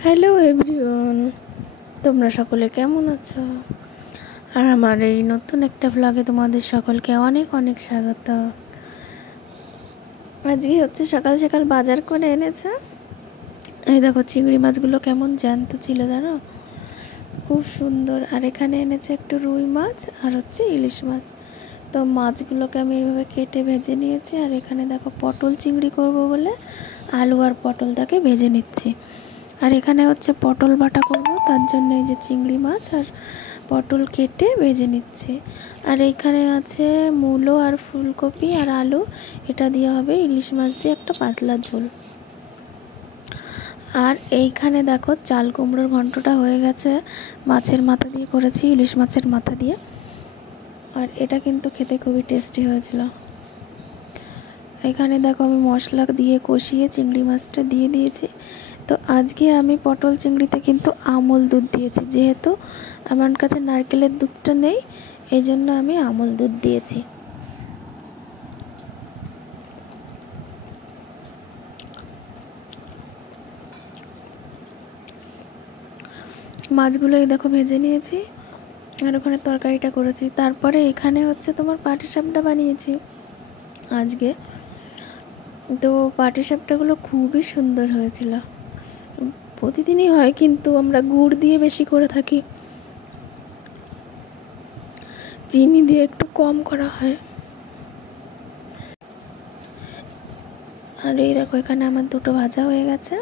Hello everyone, তোমরা সকলে কেমন আছো? আর আমার এই নতুন একটা ভ্লগে তোমাদের সকলকে অনেক অনেক স্বাগত। আজকে হচ্ছে সকাল সকাল বাজার করে এনেছে। এই দেখো চিংড়ি মাছগুলো কেমন জ্যান্ত ছিল জানো, খুব সুন্দর। আর এখানে এনেছে একটু রুই মাছ আর হচ্ছে ইলিশ মাছ। তো মাছগুলোকে আমি এইভাবে কেটে ভেজে নিয়েছি। আর এখানে দেখো পটল চিংড়ি করব বলে আলু আর পটলটাকে ভেজে নিচ্ছি। আর এখানে হচ্ছে পটল বাটা করব, তার জন্য এই যে চিংড়ি মাছ আর পটল কেটে ভেজে নিচ্ছি। আর এইখানে আছে মূলো আর ফুলকপি আর আলু, এটা দিয়ে হবে ইলিশ মাছ দিয়ে একটা পাতলা ঝোল। আর এইখানে দেখো চাল কুমড়োর ঘন্টটা হয়ে গেছে, মাছের মাথা দিয়ে করেছি, ইলিশ মাছের মাথা দিয়ে। আর এটা কিন্তু খেতে খুবই টেস্টি হয়েছিল। এখানে দেখো আমি মশলা দিয়ে কষিয়ে চিংড়ি মাছটা দিয়ে দিয়েছি। তো আজকে আমি পটল চিংড়িতে কিন্তু আমুল দুধ দিয়েছি, যেহেতু আমার কাছে নারকেলের দুধটা নেই, এই জন্য আমি আমুল দুধ দিয়েছি। মাছগুলো এই দেখো ভেজে নিয়েছি আর ওখানে তরকারিটা করেছি। তারপরে এখানে হচ্ছে তোমার পাটিসাপটা বানিয়েছি আজকে। তো পাটিসাপটাগুলো খুবই সুন্দর হয়েছিল। প্রতিদিনই হয়, কিন্তু আমরা গুড় দিয়ে বেশি করে থাকি, চিনি দিয়ে একটু কম করা হয়। আর এই দেখো এখানে আমার দুটো ভাজা হয়ে গেছে।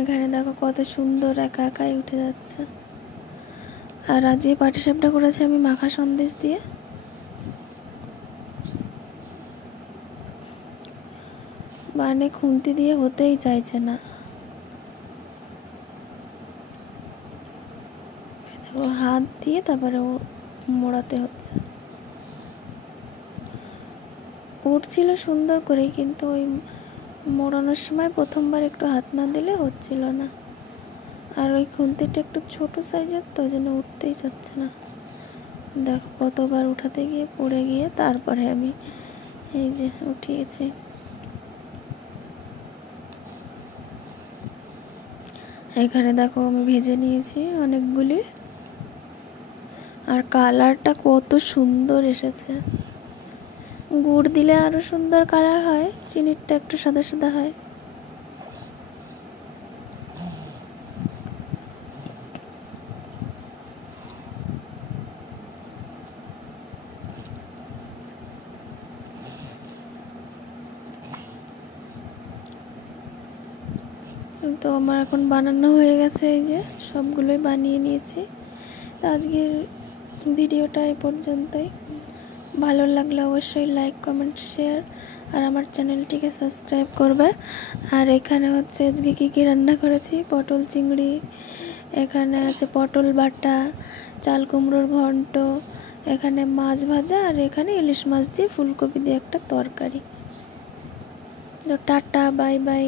এখানে দেখো কত সুন্দর একা একাই উঠে যাচ্ছে। আর আজ এই পাটিসাপটা করেছি আমি মাখা সন্দেশ দিয়ে। মানে খুন্তি দিয়ে হতেই চাইছে না, দেখো হাত দিয়ে তারপরে মোড়াতে হচ্ছে। উঠছিল সুন্দর করে, কিন্তু ওই মোড়ানোর সময় প্রথমবার একটু হাত না দিলে হচ্ছিল না। আর ওই খুন্তিটা একটু ছোট সাইজের, তো জন্য উঠতেই চাচ্ছে না। দেখো কতবার উঠাতে গিয়ে পড়ে গিয়ে তারপরে আমি এই যে উঠিয়েছি। এখানে দেখো আমি ভেজে নিয়েছি অনেকগুলি। আর কালারটা কত সুন্দর এসেছে। গুড় দিলে আরও সুন্দর কালার হয়, চিনিরটা একটু সাদা সাদা হয়। তো আমার এখন বানানো হয়ে গেছে, এই যে সবগুলোই বানিয়ে নিয়েছি। আজকের ভিডিওটা এই পর্যন্তই। ভালো লাগলে অবশ্যই লাইক কমেন্ট শেয়ার আর আমার চ্যানেলটিকে সাবস্ক্রাইব করবে। আর এখানে হচ্ছে আজকে কী কী রান্না করেছি, পটল চিংড়ি, এখানে আছে পটল বাটা, চাল কুমড়োর ঘন্ট, এখানে মাছ ভাজা, আর এখানে ইলিশ মাছ দিয়ে ফুলকপি দিয়ে একটা তরকারি। তো টাটা, বাই বাই।